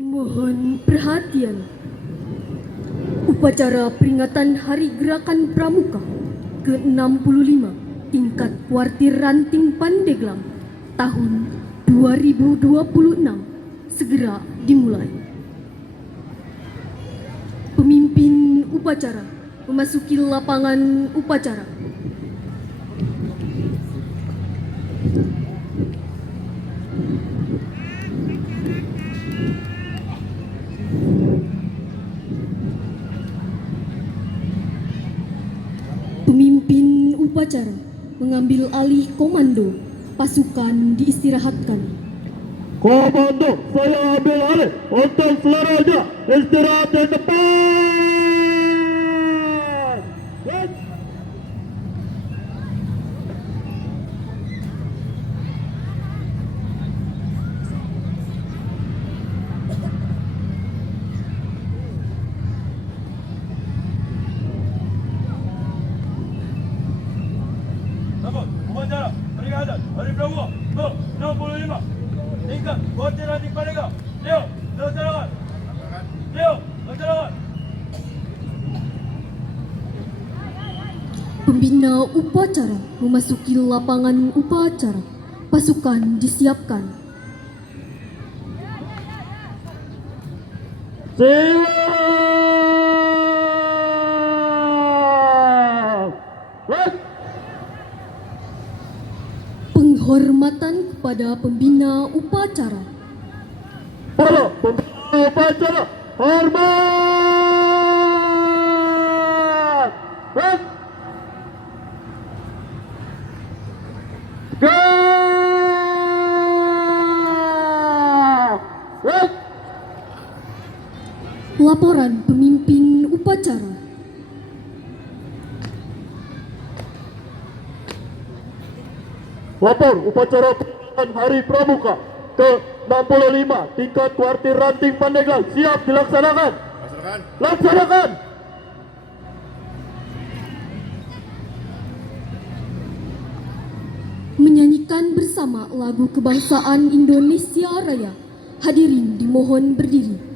Mohon perhatian. Upacara peringatan Hari Gerakan Pramuka ke-65 tingkat Kuartir Ranting Pandeglang tahun 2026 segera dimulai. Pemimpin upacara memasuki lapangan upacara. Pemimpin upacara mengambil alih komando, pasukan diistirahatkan. Komando, saya ambil alih untuk seluruhnya istirahat di depan. Yes. Namun, upacara peringatan Hari Pramuka ke-65 tingkat Kuartir Ranting Pandeglang. Leo, laksanakan. Leo, laksanakan. Pembina upacara memasuki lapangan upacara. Pasukan disiapkan. Siap. Yes. Penghormatan kepada pembina upacara. Para pembina upacara, hormat. Yes. Yes. Laporan pemimpin upacara. Lapor upacara peringatan Hari Pramuka ke-65 tingkat Kuartir Ranting Pandeglang siap dilaksanakan. Laksanakan. Menyanyikan bersama lagu kebangsaan Indonesia Raya. Hadirin dimohon berdiri.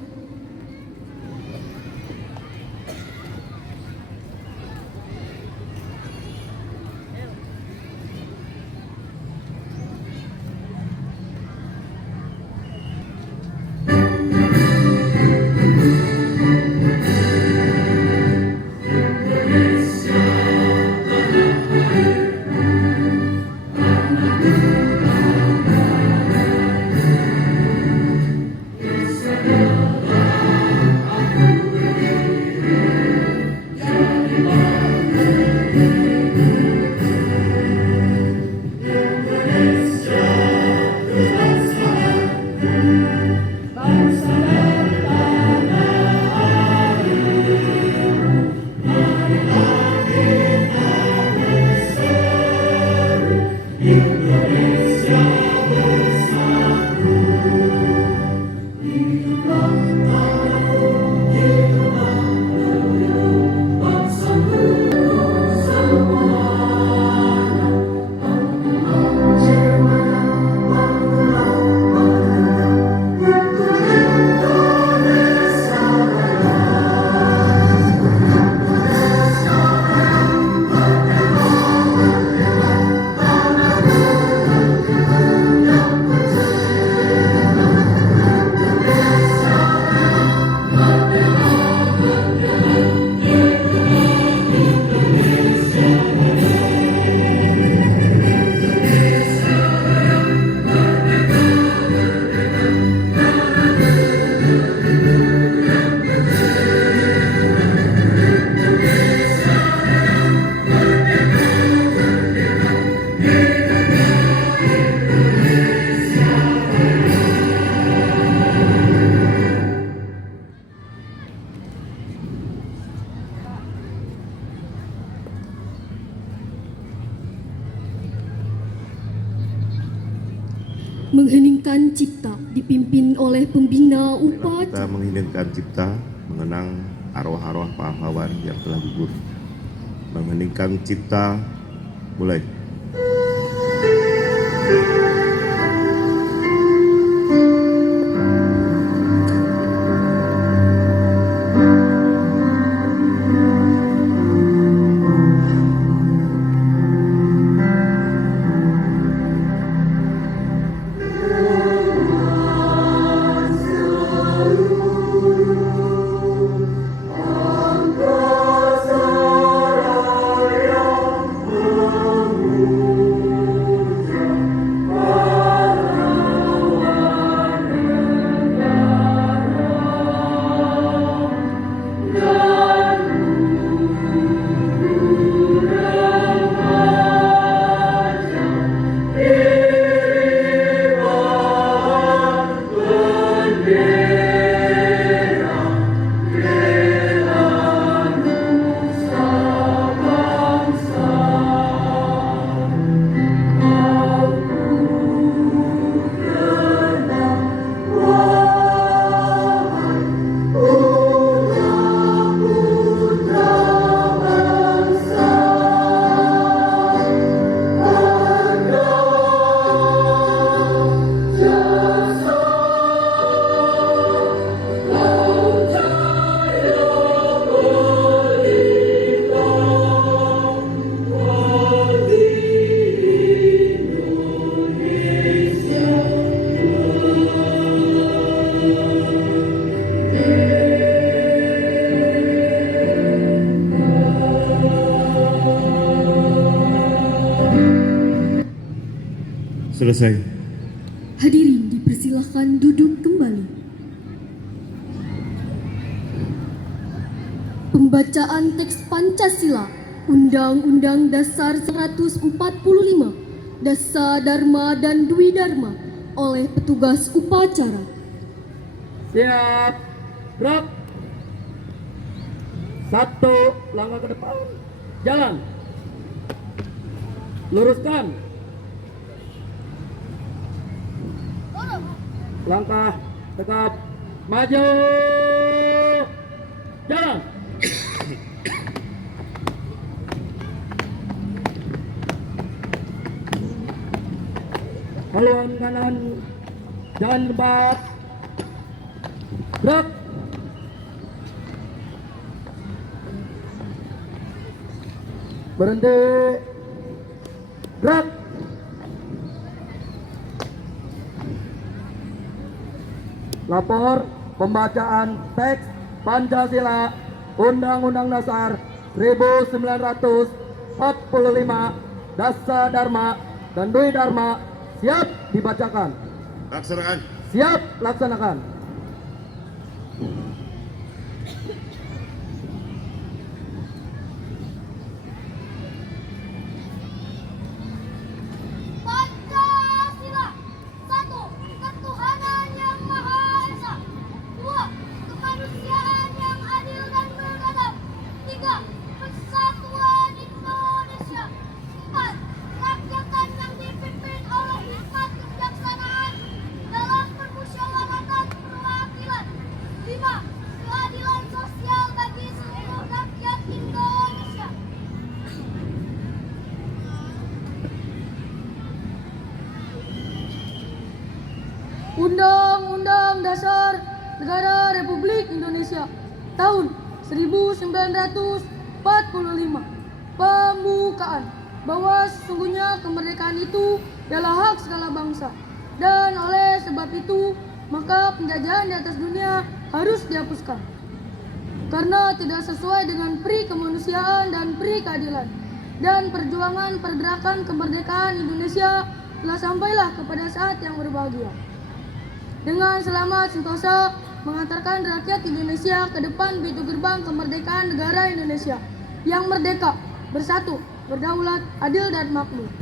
Mengheningkan cipta dipimpin oleh pembina Kita upacara. mengheningkan cipta, mengenang arwah-arwah pahlawan yang telah gugur. Mengheningkan cipta, mulai. Selesai. Hadirin dipersilahkan duduk kembali. Pembacaan teks Pancasila, Undang-Undang Dasar 145, Dasa Dharma dan Dwi Dharma oleh petugas upacara. Siap. Gerak. 1 langkah ke depan. Jalan. Luruskan. Langkah tegap. Maju. Jalan. Haluan kanan. Jangan lebat. Gerak. Berhenti. Gerak. Lapor pembacaan teks Pancasila Undang-Undang Dasar 1945 Dasa Dharma dan Dwi Dharma siap dibacakan. Laksanakan. Siap laksanakan. Pancasila. 1. Ketuhanan yang Maha Esa. 2. Kemanusiaan yang adil dan beradab. 3. Persatuan Indonesia. 4. Kerakyatan yang dipimpin oleh hikmat kebijaksanaan dalam permusyawaratan perwakilan. 5. Keadilan sosial bagi seluruh rakyat Indonesia. Undang-Undang Dasar Negara Republik Indonesia tahun 1945. Pembukaan bahwa sesungguhnya kemerdekaan itu adalah hak segala bangsa, dan oleh sebab itu maka penjajahan di atas dunia harus dihapuskan karena tidak sesuai dengan pri kemanusiaan dan pri keadilan, dan perjuangan pergerakan kemerdekaan Indonesia telah sampailah kepada saat yang berbahagia. Dengan selamat sentosa mengantarkan rakyat Indonesia ke depan pintu gerbang kemerdekaan negara Indonesia yang merdeka, bersatu, berdaulat, adil dan makmur.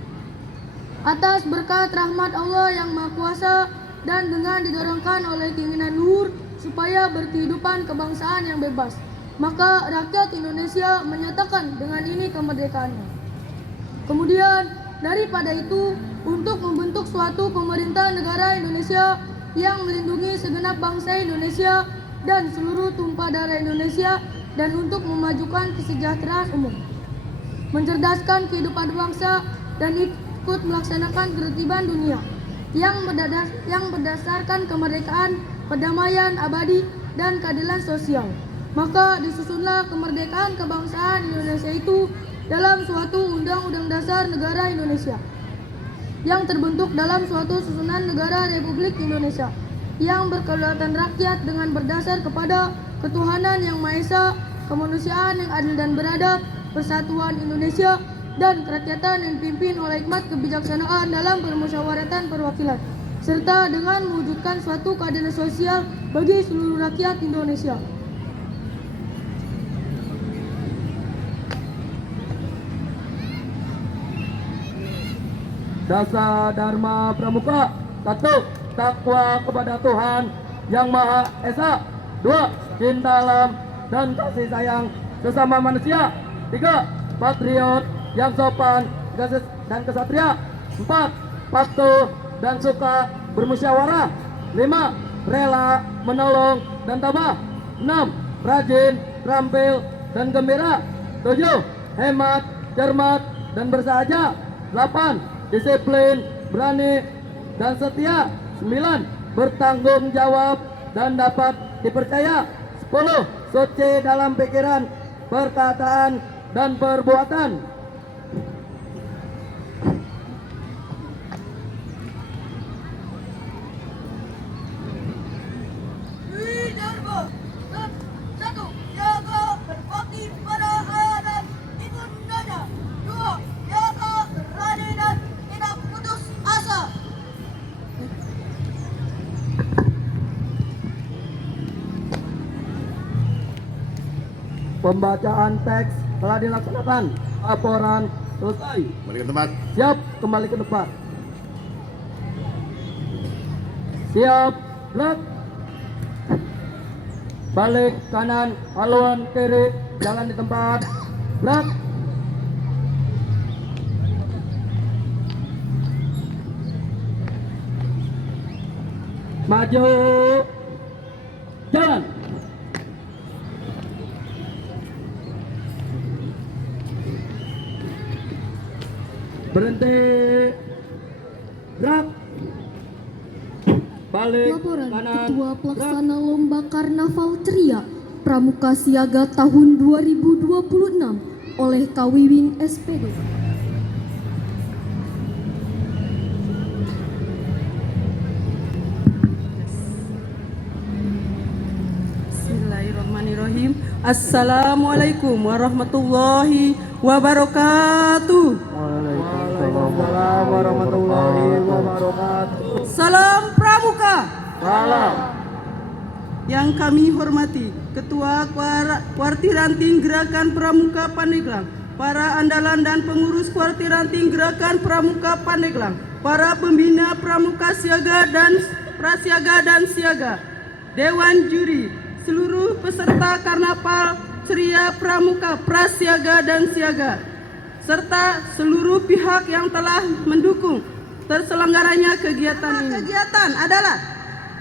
Atas berkat rahmat Allah yang Maha Kuasa dan dengan didorongkan oleh keinginan luhur supaya berkehidupan kebangsaan yang bebas, maka rakyat Indonesia menyatakan dengan ini kemerdekaannya. Kemudian daripada itu, untuk membentuk suatu pemerintah negara Indonesia yang melindungi segenap bangsa Indonesia dan seluruh tumpah darah Indonesia, dan untuk memajukan kesejahteraan umum, mencerdaskan kehidupan bangsa, dan ikut melaksanakan ketertiban dunia yang berdasarkan kemerdekaan, perdamaian abadi, dan keadilan sosial. Maka disusunlah kemerdekaan kebangsaan Indonesia itu dalam suatu Undang-Undang Dasar Negara Indonesia yang terbentuk dalam suatu susunan negara Republik Indonesia yang berkedaulatan rakyat dengan berdasar kepada ketuhanan yang Maha Esa, kemanusiaan yang adil dan beradab, persatuan Indonesia, dan kerakyatan yang dipimpin oleh hikmat kebijaksanaan dalam permusyawaratan perwakilan, serta dengan mewujudkan suatu keadilan sosial bagi seluruh rakyat Indonesia. Dasa Dharma Pramuka. 1. Takwa kepada Tuhan yang Maha Esa. 2. Cinta alam dan kasih sayang sesama manusia. 3. Patriot yang sopan dan kesatria. 4. Patuh dan suka bermusyawarah. 5. Rela menolong dan tabah. 6. Rajin, terampil dan gembira. 7. Hemat, cermat dan bersahaja. 8. Disiplin, berani, dan setia. 9. Bertanggung jawab dan dapat dipercaya. 10. Suci dalam pikiran, perkataan, dan perbuatan. Dwi Dharma. 1. Jaga berbakti pada ayah dan ibundanya. 2. Jaga berani dan tidak putus asa. Pembacaan teks telah dilaksanakan. Laporan selesai. Kembali ke tempat. Siap, kembali ke tempat. Siap, gerak. Balik kanan, haluan kiri, jalan di tempat. Gerak. Maju. Jalan. Berhenti. Gerak. Balik Laporan kanan. Ketua gerak. Pelaksana Lomba Karnaval Ceria Pramuka Siaga tahun 2026 oleh Kawiwin SPD. Bismillahirrahmanirrahim. Assalamualaikum warahmatullahi wabarakatuh. Waalaikumsalam warahmatullahi wabarakatuh. Salam Pramuka. Salam. Yang kami hormati Ketua Kuartiranting Gerakan Pramuka Pandeglang, para andalan dan pengurus Kuartiranting Gerakan Pramuka Pandeglang, para pembina Pramuka Siaga dan Prasiaga dan Siaga, Dewan Juri, seluruh peserta Karnaval Ceria Pramuka Prasiaga dan Siaga, serta seluruh pihak yang telah mendukung terselenggaranya kegiatan ini. Kegiatan adalah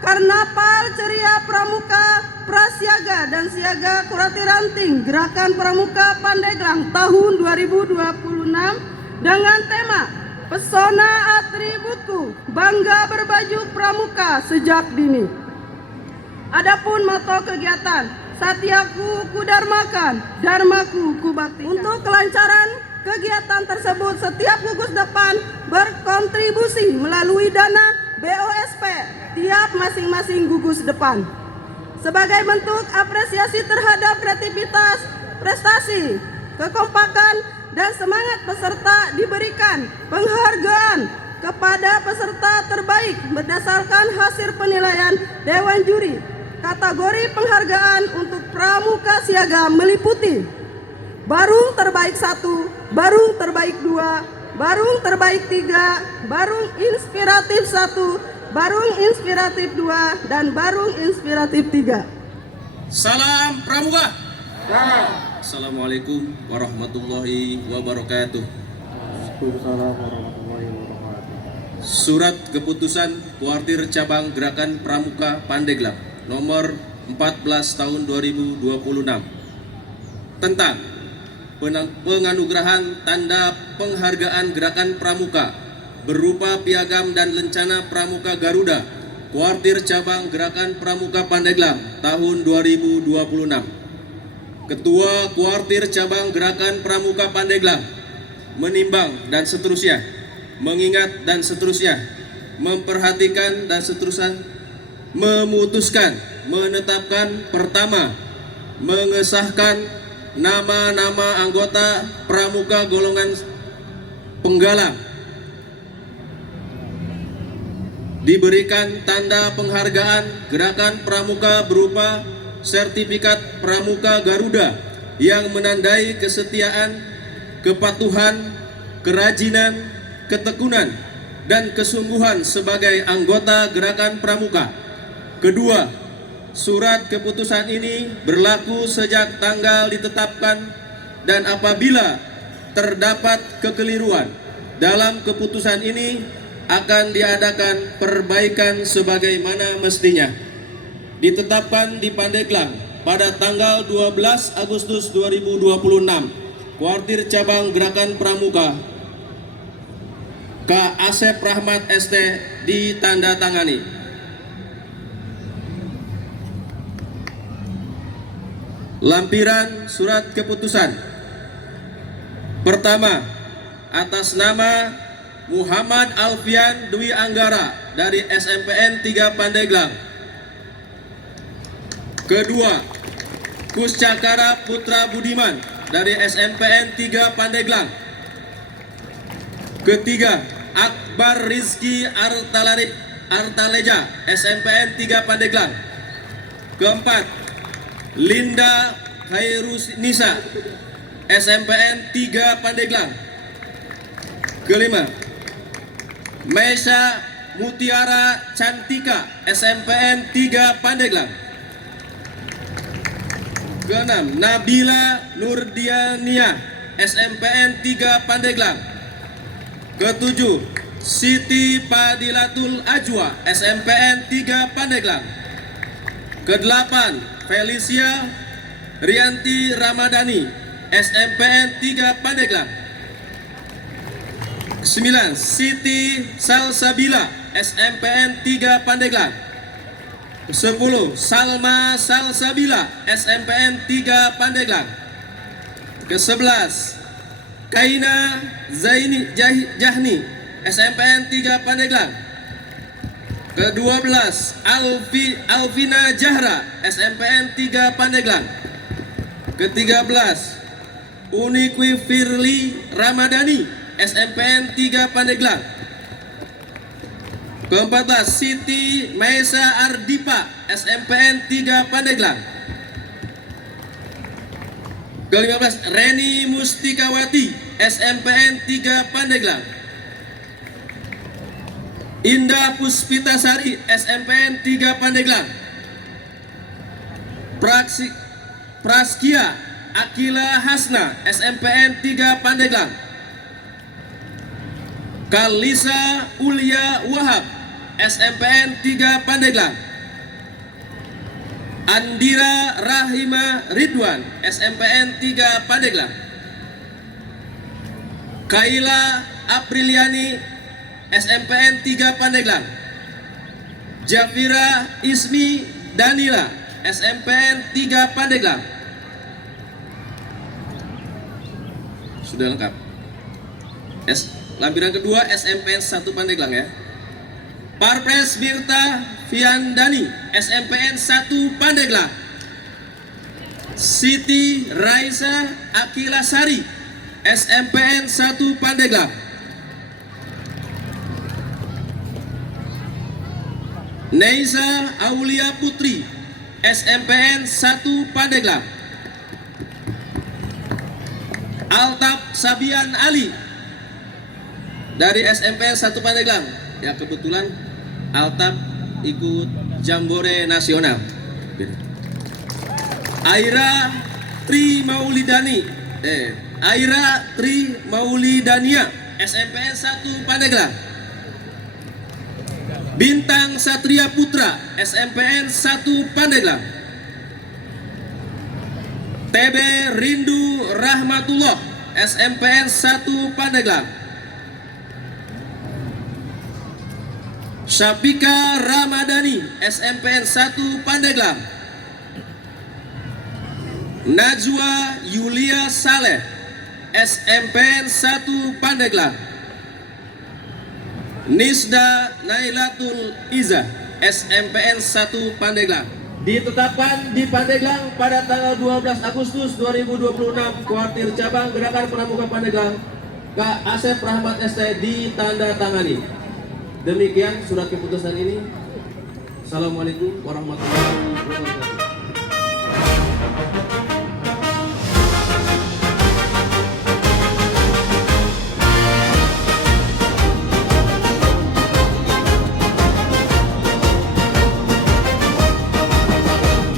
Karnaval Ceria Pramuka Prasiaga dan Siaga Kuartiranting Gerakan Pramuka Pandeglang tahun 2026 dengan tema Pesona Atributku, Bangga Berbaju Pramuka Sejak Dini. Adapun moto kegiatan, Satyaku Kudarmakan, Dharmaku Kubaktikan. Untuk kelancaran kegiatan tersebut, setiap gugus depan berkontribusi melalui dana BOSP tiap masing-masing gugus depan. Sebagai bentuk apresiasi terhadap kreativitas, prestasi, kekompakan, dan semangat peserta, diberikan penghargaan kepada peserta terbaik berdasarkan hasil penilaian Dewan Juri. Kategori penghargaan untuk Pramuka Siaga meliputi Barung Terbaik 1, Barung Terbaik 2, Barung Terbaik 3, Barung Inspiratif 1, Barung Inspiratif 2, dan Barung Inspiratif 3. Salam Pramuka. Assalamualaikum warahmatullahi wabarakatuh. Surat Keputusan Kuartir Cabang Gerakan Pramuka Pandeglang nomor 14 tahun 2026 tentang penganugerahan tanda penghargaan Gerakan Pramuka berupa piagam dan lencana Pramuka Garuda Kuartir Cabang Gerakan Pramuka Pandeglang tahun 2026. Ketua Kuartir Cabang Gerakan Pramuka Pandeglang menimbang dan seterusnya, mengingat dan seterusnya, memperhatikan dan seterusnya, memutuskan, menetapkan, pertama, mengesahkan nama-nama anggota Pramuka golongan penggalang, diberikan tanda penghargaan Gerakan Pramuka berupa sertifikat Pramuka Garuda yang menandai kesetiaan, kepatuhan, kerajinan, ketekunan, dan kesungguhan sebagai anggota Gerakan Pramuka. Kedua, surat keputusan ini berlaku sejak tanggal ditetapkan dan apabila terdapat kekeliruan dalam keputusan ini akan diadakan perbaikan sebagaimana mestinya. Ditetapkan di Pandeglang pada tanggal 12 Agustus 2026, Kuartir Cabang Gerakan Pramuka K. Asep Rahmat ST ditandatangani. Lampiran surat keputusan. Pertama, atas nama Muhammad Alfian Dwi Anggara dari SMPN 3 Pandeglang. Kedua, Kuscakara Putra Budiman dari SMPN 3 Pandeglang. Ketiga, Akbar Rizky Artaleja SMPN 3 Pandeglang. Keempat, Linda Khairunisa SMPN 3 Pandeglang. Kelima, Maisha Mutiara Cantika SMPN 3 Pandeglang. Keenam, Nabila Nurdiania SMPN 3 Pandeglang. Ketujuh, Siti Padilatul Ajwa SMPN 3 Pandeglang. Kedelapan, Felicia Rianti Ramadhani SMPN 3 Pandeglang. 9, Siti Salsabila SMPN 3 Pandeglang. 10, Salma Salsabila SMPN 3 Pandeglang. Ke-11, Kaina Zaini Jahni SMPN 3 Pandeglang. Ke-12, Alvina Jahra SMPN 3 Pandeglang. Ke-13, Uniqui Firly Ramadhani SMPN 3 Pandeglang. Ke-14, Siti Maisa Ardipa SMPN 3 Pandeglang. Ke-15, Reni Mustikawati SMPN 3 Pandeglang. Indah Puspitasari SMPN 3 Pandeglang. Praskia Akila Hasna SMPN 3 Pandeglang. Kalisa Ulia Wahab SMPN 3 Pandeglang. Andira Rahima Ridwan SMPN 3 Pandeglang. Kaila Apriliani SMPN 3 Pandeglang. Jafira Ismi Danila SMPN 3 Pandeglang. Sudah lengkap. Lampiran kedua SMPN 1 Pandeglang ya. Parpres Mirta Fiandani SMPN 1 Pandeglang. Siti Raisa Akila Sari SMPN 1 Pandeglang. Neisa Aulia Putri SMPN 1 Pandeglang. Altaf Sabian Ali dari SMPN 1 Pandeglang. Ya kebetulan Altaf ikut Jambore Nasional. Aira Tri Maulidania SMPN 1 Pandeglang. Bintang Satria Putra SMPN 1 Pandeglang. TB Rindu Rahmatullah SMPN 1 Pandeglang. Syafika Ramadhani SMPN 1 Pandeglang. Najwa Yulia Saleh SMPN 1 Pandeglang. Nisda Nailatul Iza SMPN 1 Pandeglang. Ditetapkan di Pandeglang pada tanggal 12 Agustus 2026. Kuartir Cabang Gerakan Pramuka Pandeglang Kak Asep Rahmat ST ditandatangani. Demikian surat keputusan ini. Assalamualaikum warahmatullahi wabarakatuh.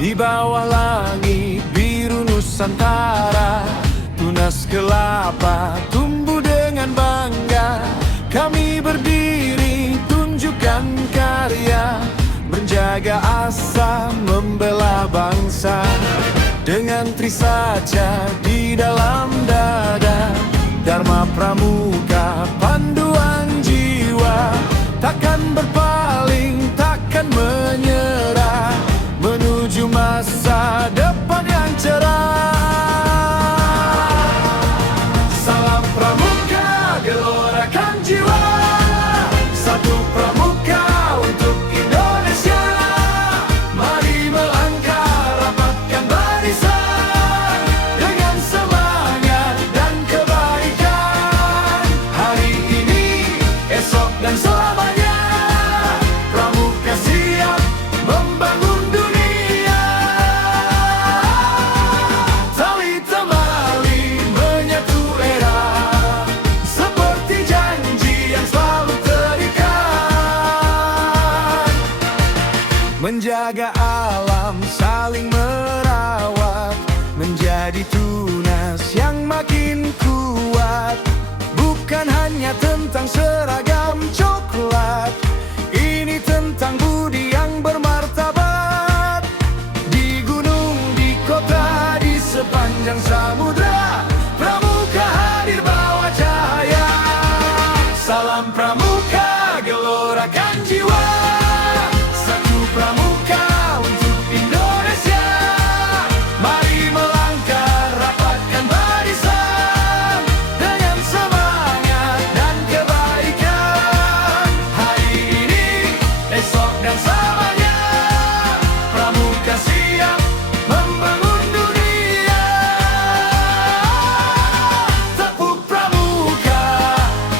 Di bawah langit biru Nusantara, tunas kelapa tumbuh dengan bangga. Kami berdiri tunjukkan karya, menjaga asa membela bangsa. Dengan Trisaja di dalam dada, Dharma Pramuka panduan jiwa. Takkan berpaling, takkan menyerah, menuju masa depan yang cerah. Salam Pramuka, gelorakan jiwa. Satu Pramuka untuk Indonesia. Mari melangkah, rapatkan barisan dengan semangat dan kebaikan. Hari ini, esok dan selamanya menjaga alam, saling merawat, menjadi tunas yang makin kuat. Bukan hanya tentang seragam coklat, ini tentang budi yang bermartabat. Di gunung, di kota, di sepanjang samudra, Pramuka hadir bawa cahaya. Salam Pramuka, gelorakan jiwa. Satu Pramuka untuk Indonesia. Mari melangkah, rapatkan barisan dengan semangat dan kebaikan. Hari ini, esok dan selamanya, Pramuka siap membangun dunia. Tepuk Pramuka,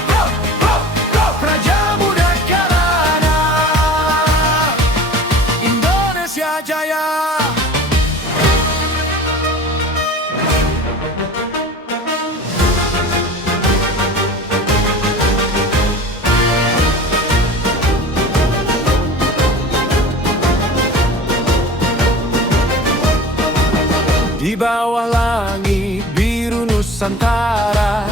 pro, pro, pro, Praja Muda Karana. Indonesia Jaya. Di bawah langit biru Nusantara,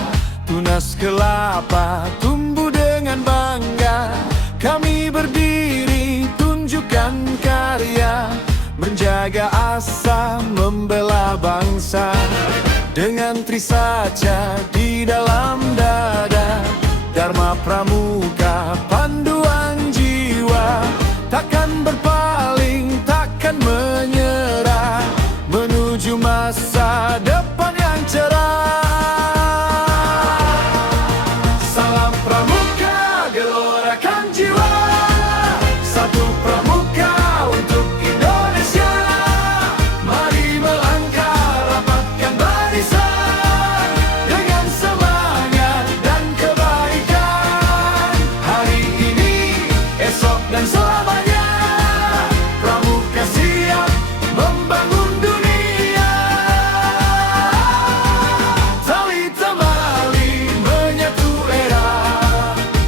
tunas kelapa tumbuh dengan bangga. Kami berdiri tunjukkan karya, menjaga asa, membela bangsa. Dengan Trisaja di dalam dada, Dharma Pramuka panduan jiwa. Takkan berpaling, takkan menyerah, menuju masa depan yang cerah. Salam Pramuka, gelorakan jiwa. Satu Pramuka untuk Indonesia. Mari melangkah, rapatkan barisan dengan semangat dan kebaikan. Hari ini, esok dan selamanya, Pramuka siap membangun dunia. Tali temali menyatu era,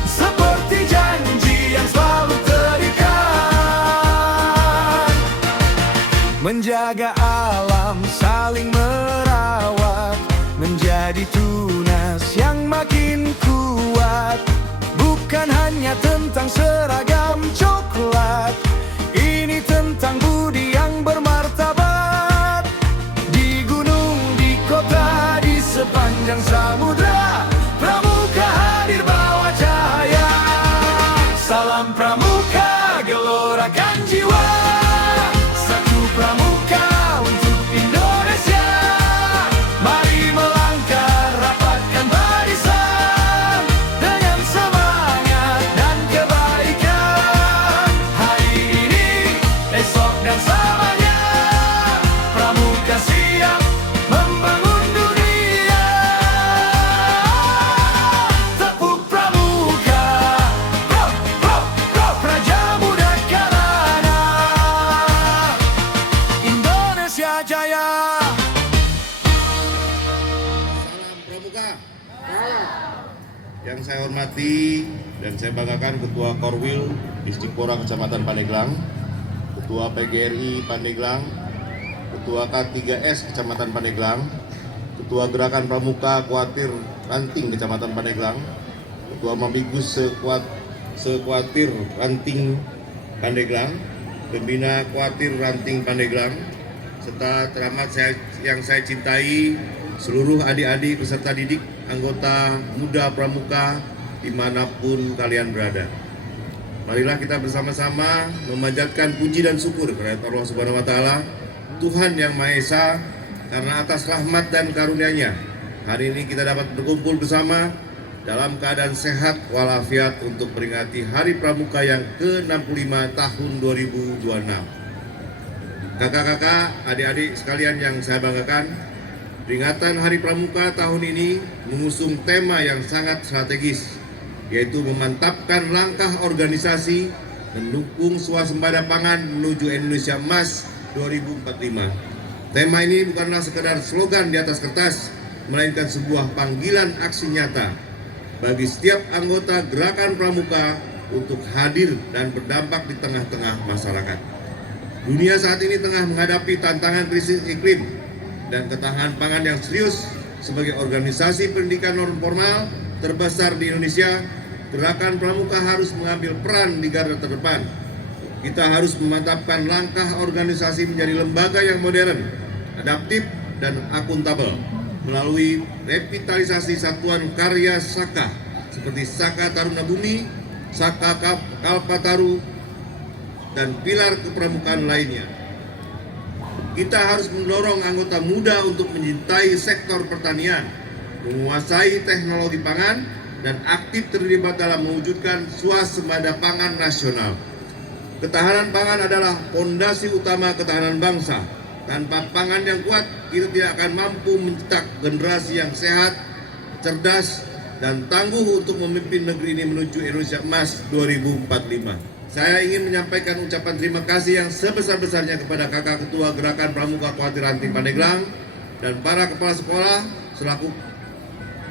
seperti janji yang selalu terikat. Menjaga alam, saling merawat, menjadi tunas yang makin kuat. Bukan hanya tentang seragam coklat, ini tentang budi yang bermartabat. Di gunung, di kota, di sepanjang samudra, Pramuka hadir bawa cahaya. Salam Pramuka, gelorakan jiwa. Satu Pramuka untuk Indonesia. Mari melangkah, rapatkan barisan dengan semangat dan kebaikan. Hari ini, esok dan selamanya, Pramuka siap membangun dunia. Tepuk Pramuka, pro, pro, pro, Praja Muda Karana. Indonesia Jaya. Salam Pramuka. Yang saya hormati dan saya banggakan Ketua Korwil Disdikpora Kecamatan Pandeglang, Ketua PGRI Pandeglang, Ketua K3S Kecamatan Pandeglang, Ketua Gerakan Pramuka Kuartir Ranting Kecamatan Pandeglang, Ketua Mabigus Sekuartir Ranting Pandeglang, Pembina Kuartir Ranting Pandeglang, serta teramat yang saya cintai seluruh adik-adik peserta didik anggota muda Pramuka dimanapun kalian berada. Marilah kita bersama-sama memanjatkan puji dan syukur kepada Allah Subhanahu wa Ta'ala, Tuhan yang Maha Esa, karena atas rahmat dan karunia-Nya hari ini kita dapat berkumpul bersama dalam keadaan sehat walafiat untuk peringati Hari Pramuka yang ke-65 tahun 2026. Kakak-kakak, adik-adik sekalian yang saya banggakan, peringatan Hari Pramuka tahun ini mengusung tema yang sangat strategis, yaitu memantapkan langkah organisasi mendukung swasembada pangan menuju Indonesia Emas 2045. Tema ini bukanlah sekedar slogan di atas kertas, melainkan sebuah panggilan aksi nyata bagi setiap anggota Gerakan Pramuka untuk hadir dan berdampak di tengah-tengah masyarakat. Dunia saat ini tengah menghadapi tantangan krisis iklim dan ketahanan pangan yang serius. Sebagai organisasi pendidikan non formal terbesar di Indonesia, Gerakan Pramuka harus mengambil peran di garda terdepan. Kita harus memantapkan langkah organisasi menjadi lembaga yang modern, adaptif, dan akuntabel melalui revitalisasi satuan karya Saka seperti Saka Taruna Bumi, Saka Kalpataru, dan pilar kepramukaan lainnya. Kita harus mendorong anggota muda untuk mencintai sektor pertanian, menguasai teknologi pangan, dan aktif terlibat dalam mewujudkan swasembada pangan nasional. Ketahanan pangan adalah fondasi utama ketahanan bangsa. Tanpa pangan yang kuat, kita tidak akan mampu mencetak generasi yang sehat, cerdas, dan tangguh untuk memimpin negeri ini menuju Indonesia Emas 2045. Saya ingin menyampaikan ucapan terima kasih yang sebesar-besarnya kepada Kakak Ketua Gerakan Pramuka Kuartir Ranting Pandeglang dan para kepala sekolah selaku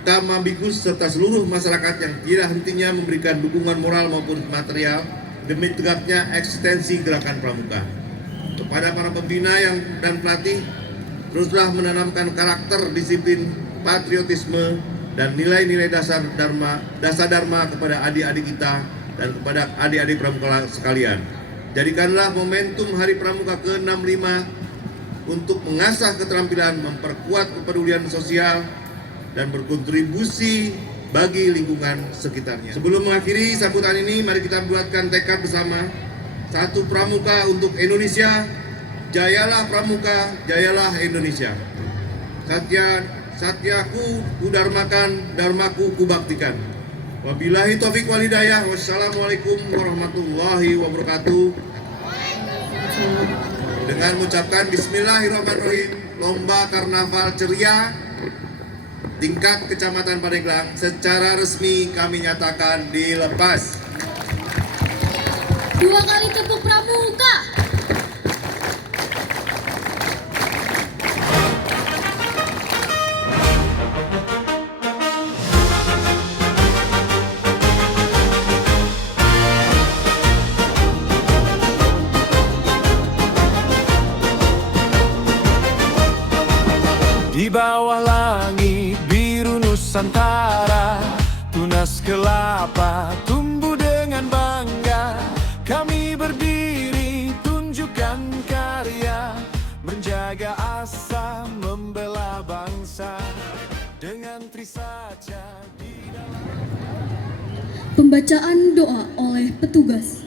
Kamambikus serta seluruh masyarakat yang tidak hentinya memberikan dukungan moral maupun material demi tegaknya eksistensi Gerakan Pramuka. Kepada para pembina dan pelatih, teruslah menanamkan karakter, disiplin, patriotisme, dan nilai-nilai dasar dharma kepada adik-adik kita dan kepada adik-adik pramuka sekalian. Jadikanlah momentum Hari Pramuka ke-65 untuk mengasah keterampilan, memperkuat kepedulian sosial, dan berkontribusi bagi lingkungan sekitarnya. Sebelum mengakhiri sambutan ini, mari kita buatkan tekad bersama. Satu Pramuka untuk Indonesia, jayalah Pramuka, jayalah Indonesia. Satyaku kudarmakan, dharmaku kubaktikan. Wabillahi taufiq wal hidayah. Wassalamualaikum warahmatullahi wabarakatuh. Dengan mengucapkan Bismillahirrahmanirrahim, lomba karnaval ceria tingkat Kecamatan Pandeglang secara resmi kami nyatakan dilepas. 2 kali tepuk pramuka. Di bawah langit biru Nusantara, tunas kelapa tumbuh dengan bangga. Kami berdiri tunjukkan karya, menjaga asa, membela bangsa dengan Trisaja di dalam. Pembacaan doa oleh petugas.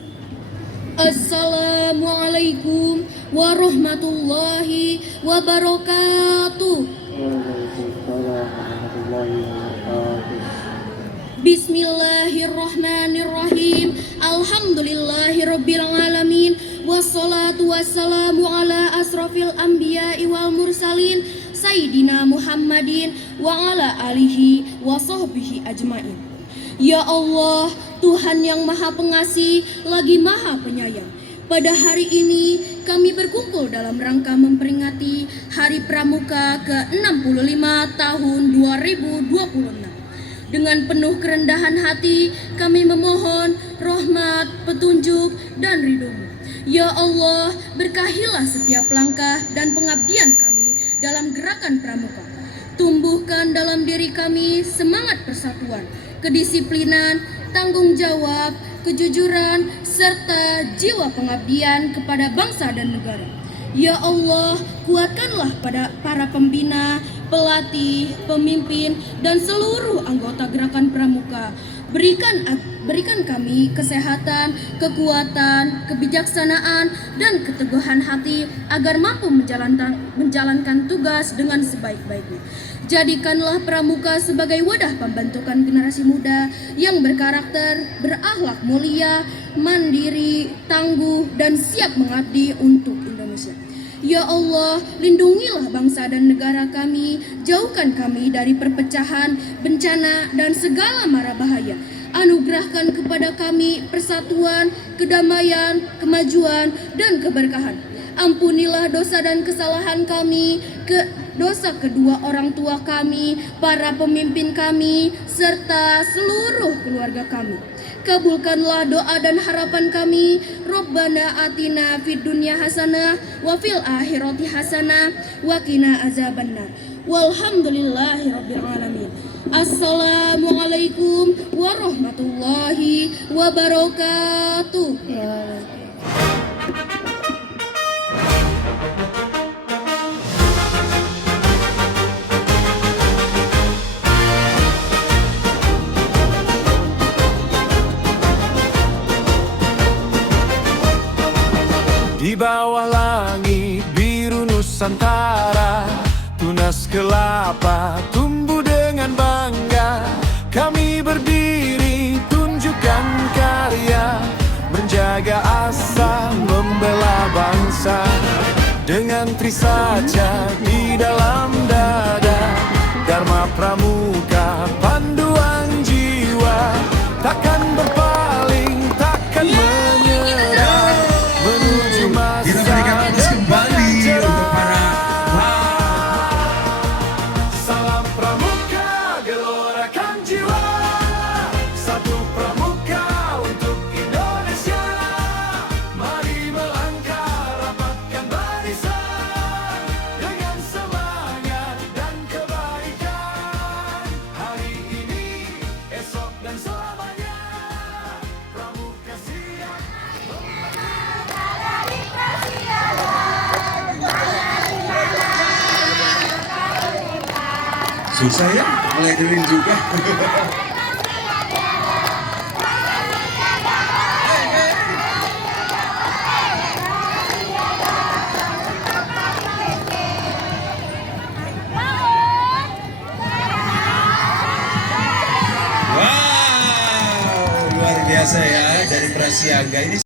Assalamualaikum warahmatullahi wabarakatuh. Bismillahirrahmanirrahim. Alhamdulillahirabbil alamin. Wassalatu wassalamu ala asrofil anbiya'i wal mursalin Sayyidina Muhammadin wa ala alihi wa sahbihi ajmain. Ya Allah, Tuhan yang Maha Pengasih lagi Maha Penyayang. Pada hari ini kami berkumpul dalam rangka memperingati Hari Pramuka ke-65 tahun 2026. Dengan penuh kerendahan hati kami memohon rahmat, petunjuk, dan ridho-Mu. Ya Allah, berkahilah setiap langkah dan pengabdian kami dalam gerakan Pramuka. Tumbuhkan dalam diri kami semangat persatuan, kedisiplinan, tanggung jawab, kejujuran, serta jiwa pengabdian kepada bangsa dan negara. Ya Allah, kuatkanlah pada para pembina, pelatih, pemimpin, dan seluruh anggota gerakan Pramuka. Berikan kami kesehatan, kekuatan, kebijaksanaan, dan keteguhan hati agar mampu menjalankan tugas dengan sebaik-baiknya. Jadikanlah Pramuka sebagai wadah pembentukan generasi muda yang berkarakter, berakhlak mulia, mandiri, tangguh, dan siap mengabdi untuk Indonesia. Ya Allah, lindungilah bangsa dan negara kami, jauhkan kami dari perpecahan, bencana, dan segala mara bahaya. Anugerahkan kepada kami persatuan, kedamaian, kemajuan, dan keberkahan. Ampunilah dosa dan kesalahan kami, dosa kedua orang tua kami, para pemimpin kami, serta seluruh keluarga kami. Kabulkanlah doa dan harapan kami. Rabbana atina fid dunya hasanah wa fil akhirati hasanah wa qina azabannar. Walhamdulillahi rabbil alamin. Assalamualaikum warahmatullahi wabarakatuh. Di bawah langit biru Nusantara, tunas kelapa tumbuh dengan bangga. Kami berdiri tunjukkan karya, menjaga asa, membela bangsa. Dengan Trisaja di dalam dada, Dharma Pramuka panduan jiwa. Takkan berpaling, takkan menyerah, menuju masa Kita berikan aplaus kembali untuk para Salam Pramuka, gelorakan jiwa. Satu Pramuka untuk Indonesia. Mari melangkah, rapatkan barisan dengan semangat dan kebaikan. Hari ini, esok dan selamanya, Pramuka siap. susah ya, mulai dengerin juga. Wow, luar biasa ya dari Prasiaga ini.